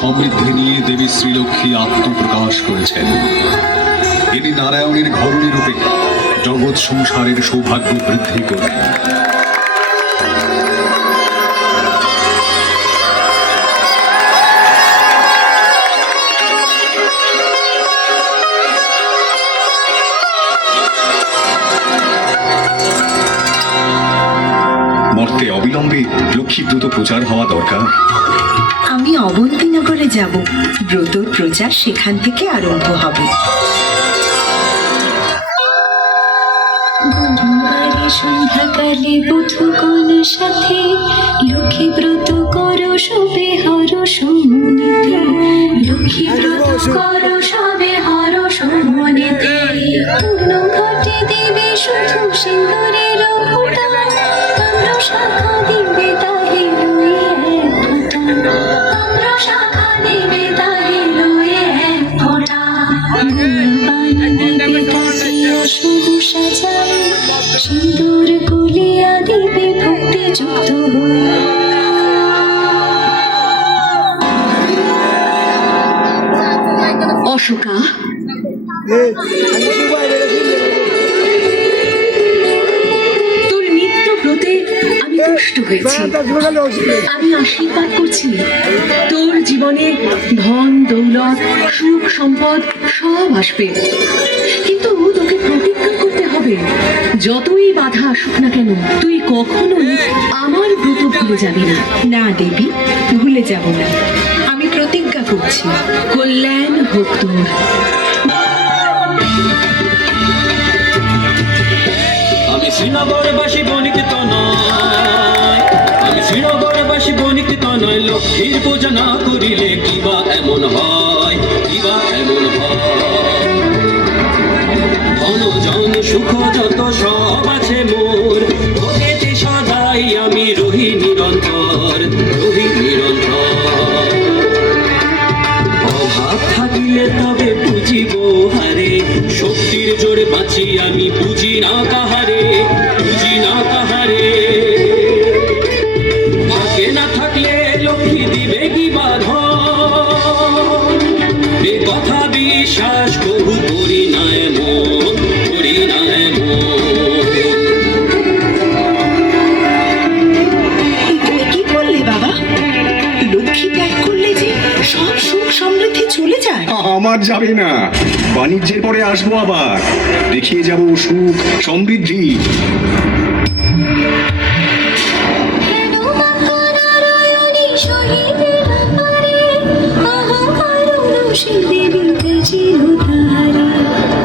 সমৃদ্ধি নিয়ে দেবী শ্রীলক্ষ্মী আত্মপ্রকাশ করেছেন। তিনি নারায়ণের ঘরণী রূপে জগৎ সংসারের সৌভাগ্য বৃদ্ধি করেন। মর্তে অবিলম্বে লক্ষ্মীব্রত প্রচার হওয়া দরকার। আমি অবন্তীনগরে যাব, ব্রত প্রচার সেখান থেকে আরম্ভ হবে। সন্ধ্যাকালে বধূগণ সাথে লক্ষ্মী ব্রত করো সবে হর সমনিতে, লক্ষ্মী ব্রত করো সবে হর সমনিতে। পূর্ণ ঘটে দেবে শুধু সিন্দুরের ফোঁটা, তাম্র শাখা দিবে তাহে লুয়ে এক ফোঁটা, তাম্র শাখা দিবে তাহে লুয়ে এক ফোঁটা। পানি দিবে তাতে শুধু সাজায়, সিন্দুর গুলিয়া দিবে ভক্তি যুক্ত হয়ে। অশোকা, তোর নিত্য ব্রতে আমি তুষ্ট হয়েছি। আমি আশীর্বাদ করছি তোর জীবনে ধন দৌলত সুখ সম্পদ সব আসবে, কিন্তু তোকে প্রতিজ্ঞা করতে হবে যতই বাধা আসুক না কেন তুই কখনোই আমার ব্রত ভুলে যাবি না। না দেবী, ভুলে যাব না, আমি প্রতিজ্ঞা করছি। কল্যাণ হোক তোর। আমি শ্রীনগরবাসী বণিক তো নয়, আমি শ্রীনগরবাসী বণিক তো নয়, লক্ষ্মীর পূজা না করিলে কিবা এমন হয়, কিবা এমন হয়। ধন জন সুখ যত সব আছে মোর, ওদেতে সদাই আমি রহি নিরন্তর, রহি নিরন্তর। অভাব থাকিলে তবে বুঝিব হারে, শক্তির জোরে বাঁচি আমি বুঝি না কাহারে, বুঝি না কাহারে। ভাগ্যে না থাকলে লক্ষ্মী দিবে কি বাঁধন, এ কথা বিশ্বাস কবু করি না এমন, করি না এমন। তুমি কি বললে বাবা? লক্ষ্মী ত্যাগ করলে যে সব সুখ সমৃদ্ধি চলে যায়? আমার যাবে না, বাণিজ্যের পরে আসবো আবার, দেখিয়ে যাব সুখ সমৃদ্ধি।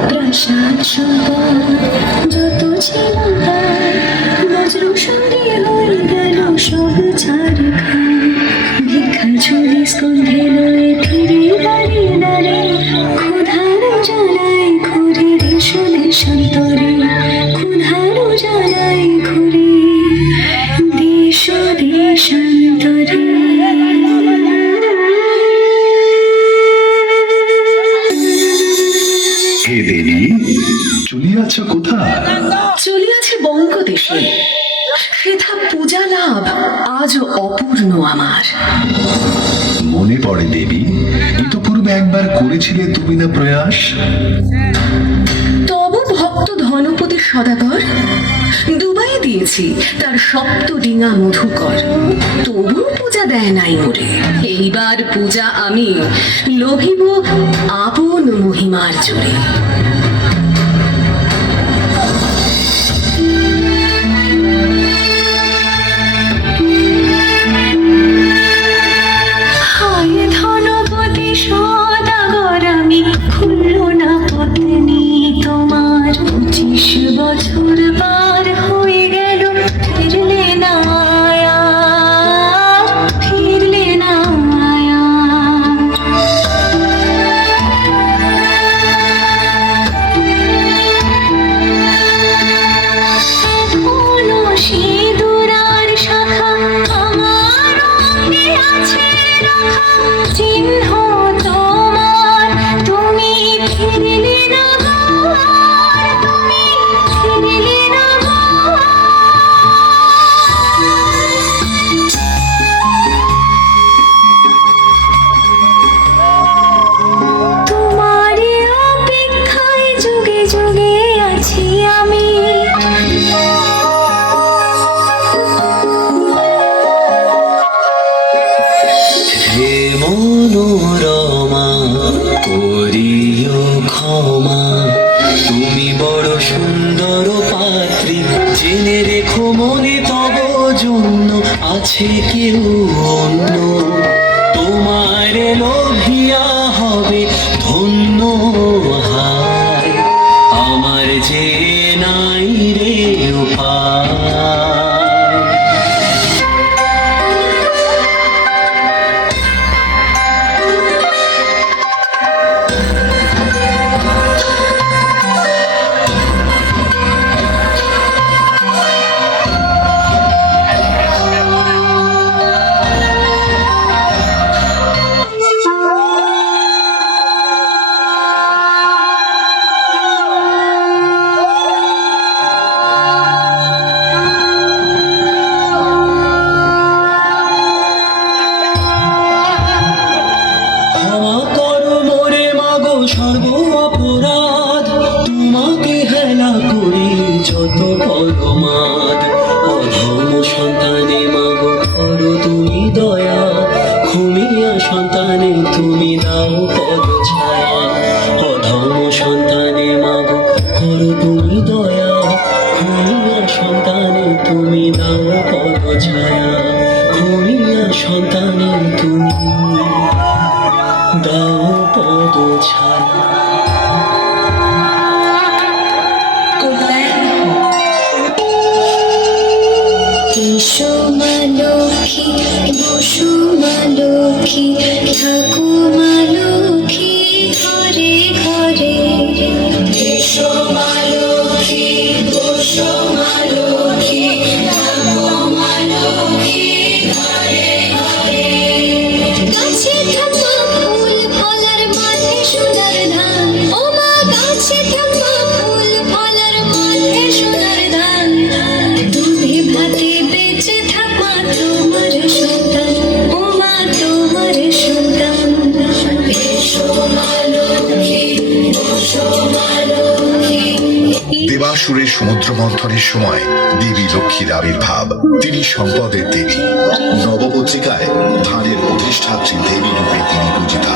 প্রসাদ সম্পদ যত ছিল তার, বজ্র সঙ্গে হয়ে গেল সব ছাড় খায়। ভিক্ষা ঝুলি স্কন্ধে লয়ে ফিরে দাঁড়িয়ে দাঁড়িয়ে, ক্ষুধারো জ্বালায় ঘুরে দেশ দেশান্তরে, ক্ষুধারো জ্বালায় ঘুরে দেশ দেশান্তরে। হে দেবী, চলিয়াছ কোথায়? চলিয়াছে বঙ্গদেশে, সেথা পূজা লাভ আজ অপূর্ণ আমার। মনে পড়ে দেবী, ইতপূর্বে পূর্বে একবার করেছিলে তুমি না প্রয়াস? তব ভক্ত ধনপতি সদাগর দুবাই দিয়েছি তার সপ্ত ডিঙা মধুকর, তবু পূজা দেয় নাই মোরে। এইবার পূজা আমি লোভিব আপন মহিমার জোরে। হায় ধনপতি সদাগর, আমি খুলল না পত্নী তোমার। 25 বছর পার হয়ে গেল, ফিরলে না আর, ফিরলে না এখনো সিঁদুরার শাখা আমার অঙ্গে আছে রাখা, চিহ্ন তোমার, তুমি ফিরলে না আর, তুমি ফিরলে না তোমার অপেক্ষায় যুগে যুগে আছি আমি। হে মনোরমা করিও ক্ষমা, তুমি বড় সুন্দর পাত্রী, জেনে রেখো মনে তব জন্য আছে কেউ অন্য। তোমার লোভিয়া হবে ধন্য, হায় আমার যে নাই রে উপায়। ক্ষমা করো মোরে মাগো সর্ব অপরাধ, তোমাকে হেলা করি যত পরমাদ। অধম সন্তানে মাগো করো তুমি দয়া, ঘুমিয়া সন্তানে তুমি দাও পদ ছায়া। অধম সন্তানে মাগো করো তুমি দয়া, ঘুমিয়া সন্তানে তুমি দাও পদ ছায়া। ঘুমিয়া সন্তানে তুমি দাও পদ ছায়া। এসো মা লক্ষ্মী, বসো মা লক্ষ্মী, থাকো মা লক্ষ্মী ঘরে ঘরে। এসো মা লক্ষ্মী, বসো মা লক্ষ্মী, থাকো মা লক্ষ্মী ঘরে ঘরে। গাছে থাকা ফুল ফলার মাঝে সোনার ধান, ও মা গাছে থাকা ফুল ফলার মাঝে সোনার ধান। তুমি ভাতে বেঁচে থাকা তোমার সন্তান, ও মা তোমার সন্তান। এসো মা লক্ষ্মী, বসো মা লক্ষ্মী। দেবাসুরের সমুদ্র মন্থনের সময় দেবী লক্ষ্মীর আবির্ভাব। তিনি সম্পদের দেবী। নবপত্রিকায় ধানের প্রতিষ্ঠাত্রী দেবী রূপে তিনি পূজিতা।